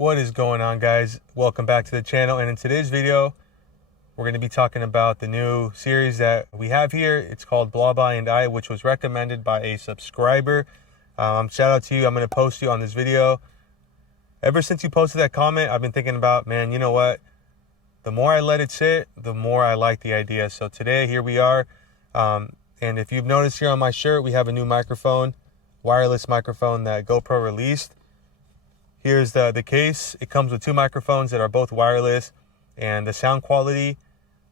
What is going on, guys? Welcome back to the channel, and in today's video we're going to be talking about the new series that we have here. It's called Blobeye I, which was recommended by a subscriber. Shout out to you. I'm going to post you on this video. Ever since you posted that comment, I've been thinking about, man, you know what, the more I let it sit, the more I like the idea. So today, here we are. And if you've noticed here on my shirt, we have a new microphone, wireless microphone that GoPro released. Here's the case. It comes with two microphones that are both wireless, and the sound quality,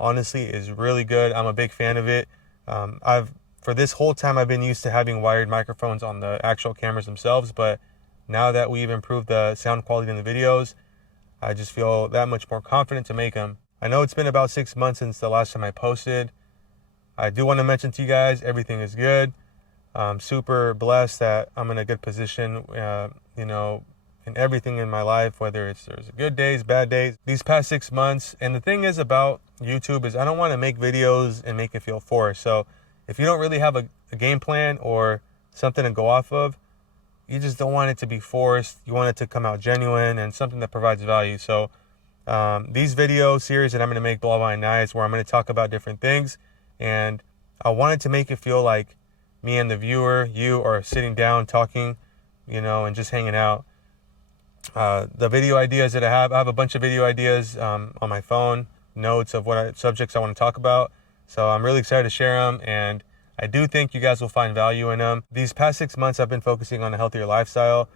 honestly, is really good. I'm a big fan of it. For this whole time, I've been used to having wired microphones on the actual cameras themselves, but now that we've improved the sound quality in the videos, I just feel that much more confident to make them. I know it's been about 6 months since the last time I posted. I do want to mention to you guys, everything is good. I'm super blessed that I'm in a good position, in everything in my life, whether there's good days, bad days, these past 6 months. And the thing is about YouTube is I don't want to make videos and make it feel forced. So if you don't really have a game plan or something to go off of, you just don't want it to be forced. You want it to come out genuine and something that provides value. So these video series that I'm going to make, Blobeye I, is where I'm going to talk about different things. And I wanted to make it feel like me and the viewer, you, are sitting down talking, and just hanging out. The video ideas that I have a bunch of video ideas on my phone, notes of subjects I want to talk about. So I'm really excited to share them, and I do think you guys will find value in them. These past 6 months, I've been focusing on a healthier lifestyle.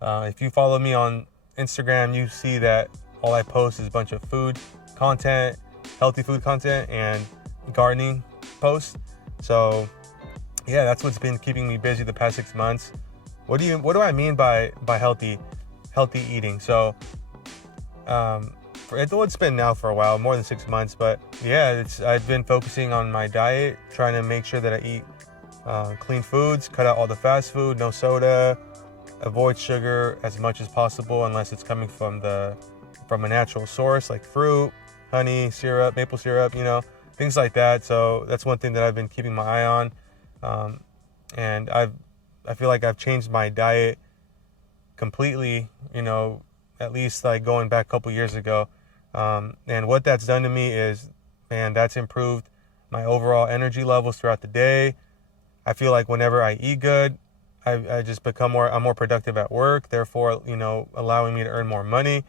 If you follow me on Instagram, you see that all I post is a bunch of food content, healthy food content, and gardening posts. So yeah, that's what's been keeping me busy the past 6 months. What do I mean by healthy eating? So it's been now for a while, more than 6 months, but yeah, I've been focusing on my diet, trying to make sure that I eat clean foods, cut out all the fast food, no soda, avoid sugar as much as possible unless it's coming from a natural source like fruit, honey, syrup, maple syrup, things like that. So that's one thing that I've been keeping my eye on. And I feel like I've changed my diet completely, at least like going back a couple years ago. And what that's done to me is, man, that's improved my overall energy levels throughout the day. I feel like whenever I eat good, I just I'm more productive at work, therefore, allowing me to earn more money.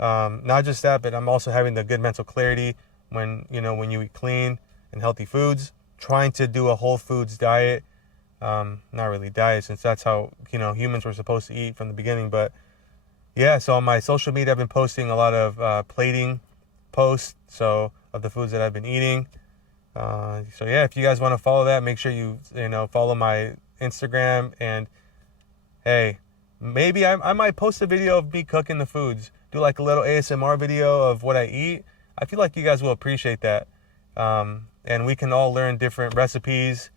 Not just that, but I'm also having the good mental clarity when you eat clean and healthy foods, trying to do a whole foods diet. Not really diet, since that's how, humans were supposed to eat from the beginning. But yeah, so on my social media, I've been posting a lot of plating posts, of the foods that I've been eating. So yeah, if you guys want to follow that, make sure you follow my Instagram. And hey, maybe I might post a video of me cooking the foods, do like a little ASMR video of what I eat. I feel like you guys will appreciate that. And we can all learn different recipes.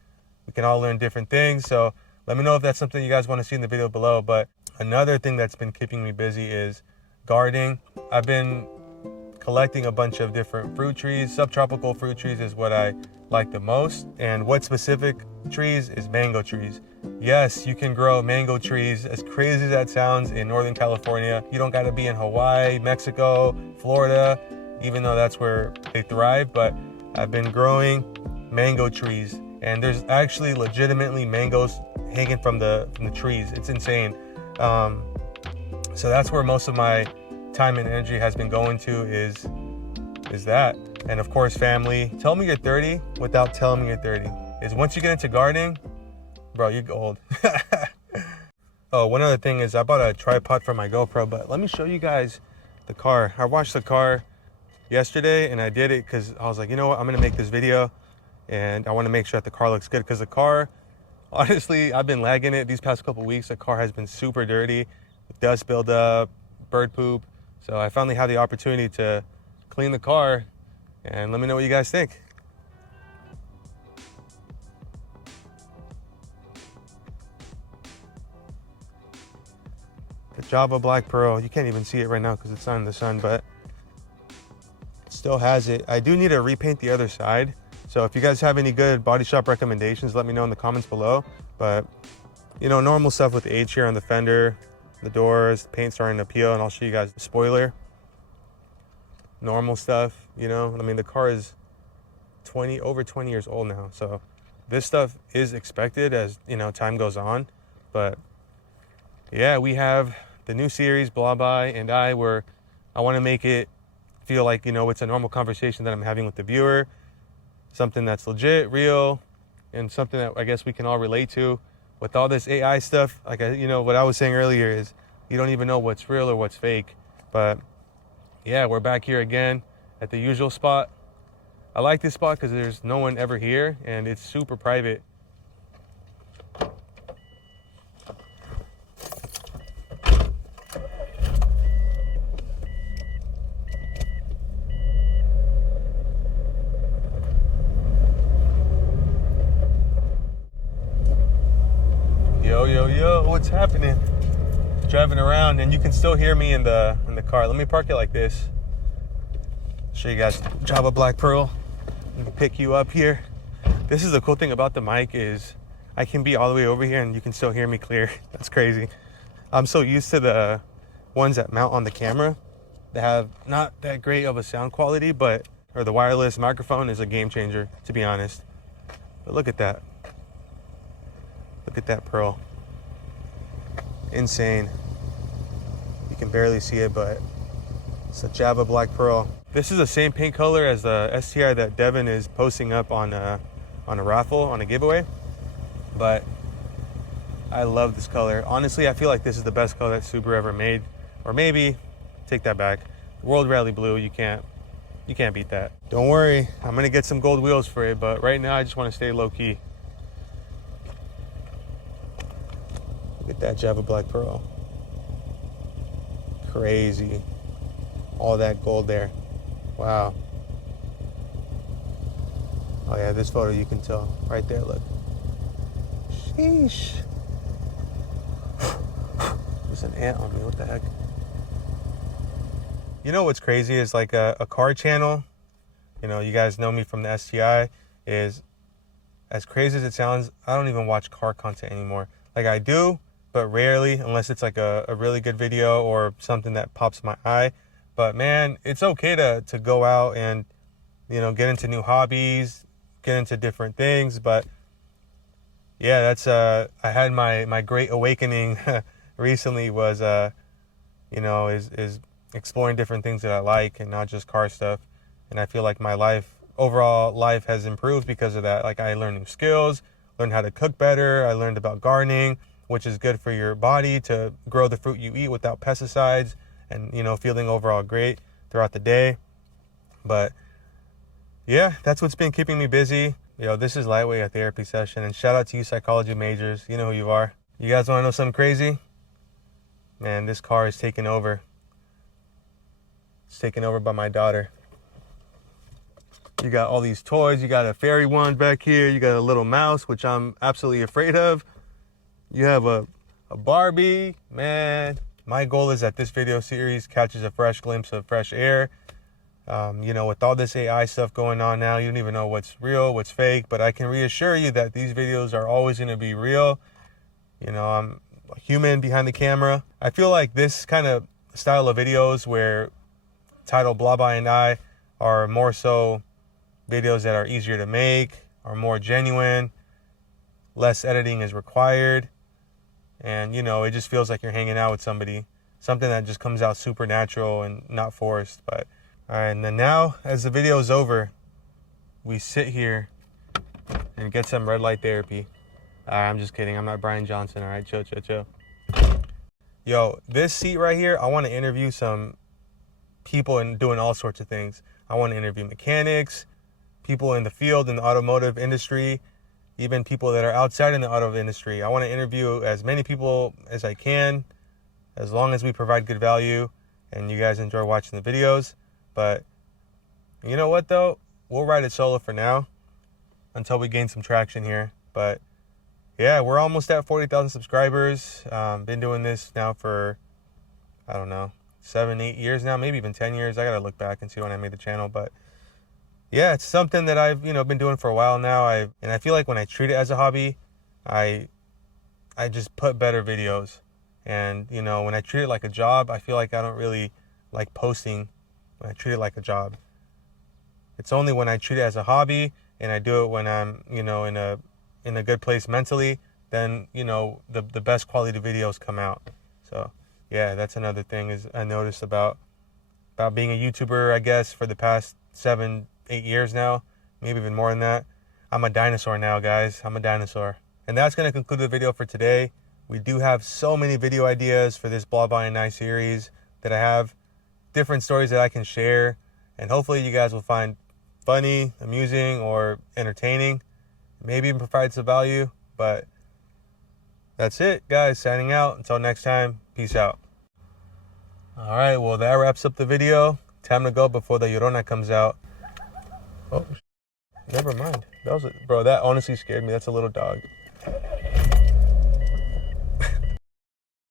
We can all learn different things. So let me know if that's something you guys want to see in the video below. But another thing that's been keeping me busy is gardening. I've been collecting a bunch of different fruit trees. Subtropical fruit trees is what I like the most. And what specific trees is mango trees. Yes, you can grow mango trees, as crazy as that sounds, in Northern California. You don't got to be in Hawaii, Mexico, Florida, even though that's where they thrive. But I've been growing mango trees, and there's actually legitimately mangoes hanging from the trees. It's insane. So that's where most of my time and energy has been going to, is that. And of course, family. Tell me you're 30 without telling me you're 30. Is once you get into gardening, bro, you're gold. Oh, one other thing is I bought a tripod for my GoPro, but let me show you guys the car. I washed the car yesterday, and I did it because I was like, you know what, I'm gonna make this video, and I want to make sure that the car looks good, because the car, honestly, I've been lagging it these past couple weeks. The car has been super dirty, dust buildup, bird poop. So I finally had the opportunity to clean the car, and let me know what you guys think. The Java Black Pearl, you can't even see it right now because it's not in the sun, but it still has it. I do need to repaint the other side. So if you guys have any good body shop recommendations, let me know in the comments below. But, normal stuff with age here on the fender, the doors, the paint starting to peel, and I'll show you guys the spoiler. Normal stuff, you know. I mean, the car is over 20 years old now, so this stuff is expected as, you know, time goes on. But yeah, we have the new series, Blobeye I, where I want to make it feel like, you know, it's a normal conversation that I'm having with the viewer, something that's legit, real, and something that I guess we can all relate to. With all this AI stuff, like, you know, what I was saying earlier is you don't even know what's real or what's fake. But yeah, we're back here again at the usual spot. I like this spot because there's no one ever here and it's super private. Yo, what's happening? Driving around and you can still hear me in the car. Let me park it like this. Show you guys Java Black Pearl. Let me pick you up here. This is the cool thing about the mic is I can be all the way over here and you can still hear me clear. That's crazy. I'm so used to the ones that mount on the camera. They have not that great of a sound quality, but the wireless microphone is a game changer, to be honest. But look at that. Look at that pearl. Insane. You can barely see it, but it's a Java Black Pearl. This is the same paint color as the STI that Devin is posting up on a raffle, on a giveaway. But I love this color. Honestly, I feel like this is the best color that Subaru ever made. Or maybe, take that back. World Rally Blue, you can't beat that. Don't worry, I'm gonna get some gold wheels for it, but right now I just wanna stay low key. Look at that Java Black Pearl. Crazy. All that gold there. Wow. Oh yeah, this photo you can tell. Right there, look. Sheesh. There's an ant on me, what the heck? You know what's crazy is like a car channel, you know, you guys know me from the STI, is as crazy as it sounds, I don't even watch car content anymore. Like I do, but rarely, unless it's like a really good video or something that pops my eye. But man, it's okay to go out and, you know, get into new hobbies, get into different things. But yeah, that's I had my great awakening recently was you know, is exploring different things that I like and not just car stuff. And I feel like my overall life has improved because of that. Like I learned new skills, learned how to cook better. I learned about gardening, which is good for your body to grow the fruit you eat without pesticides and, you know, feeling overall great throughout the day. But yeah, that's what's been keeping me busy. Yo, this is Lightweight, a therapy session, and shout out to you psychology majors. You know who you are. You guys want to know something crazy? Man, this car is taken over. It's taken over by my daughter. You got all these toys. You got a fairy wand back here. You got a little mouse, which I'm absolutely afraid of. You have a Barbie. Man, my goal is that this video series catches a fresh glimpse of fresh air. You know, with all this AI stuff going on now, you don't even know what's real, what's fake, but I can reassure you that these videos are always going to be real. You know, I'm a human behind the camera. I feel like this kind of style of videos where titled Blobeye I are more so videos that are easier to make, are more genuine, less editing is required. And, you know, it just feels like you're hanging out with somebody, something that just comes out super natural and not forced. But all right, and then now, as the video is over, we sit here and get some red light therapy. I'm just kidding. I'm not Brian Johnson. All right, chill. Yo, this seat right here, I want to interview some people and doing all sorts of things. I want to interview mechanics, people in the field, in the automotive industry, even people that are outside in the automotive industry. I want to interview as many people as I can, as long as we provide good value and you guys enjoy watching the videos. But you know what, though? We'll ride it solo for now until we gain some traction here. But yeah, we're almost at 40,000 subscribers. Been doing this now for, I don't know, 7-8 years now, maybe even 10 years. I got to look back and see when I made the channel. But yeah, it's something that I've, you know, been doing for a while now. And I feel like when I treat it as a hobby, I just put better videos. And, you know, when I treat it like a job, I feel like I don't really like posting when I treat it like a job. It's only when I treat it as a hobby and I do it when I'm, you know, in a good place mentally, then, you know, the best quality videos come out. So, yeah, that's another thing is I noticed about being a YouTuber, I guess, for the past 7-8 years now, maybe even more than that. I'm a dinosaur now, guys. I'm a dinosaur. And that's going to conclude the video for today. We do have so many video ideas for this Blobeye I series that I have, different stories that I can share, and hopefully you guys will find funny, amusing, or entertaining, maybe even provide some value. But that's it, guys. Signing out. Until next time, peace out. All right, well, that wraps up the video. Time to go before the Llorona comes out. Oh, never mind. Bro, that honestly scared me. That's a little dog.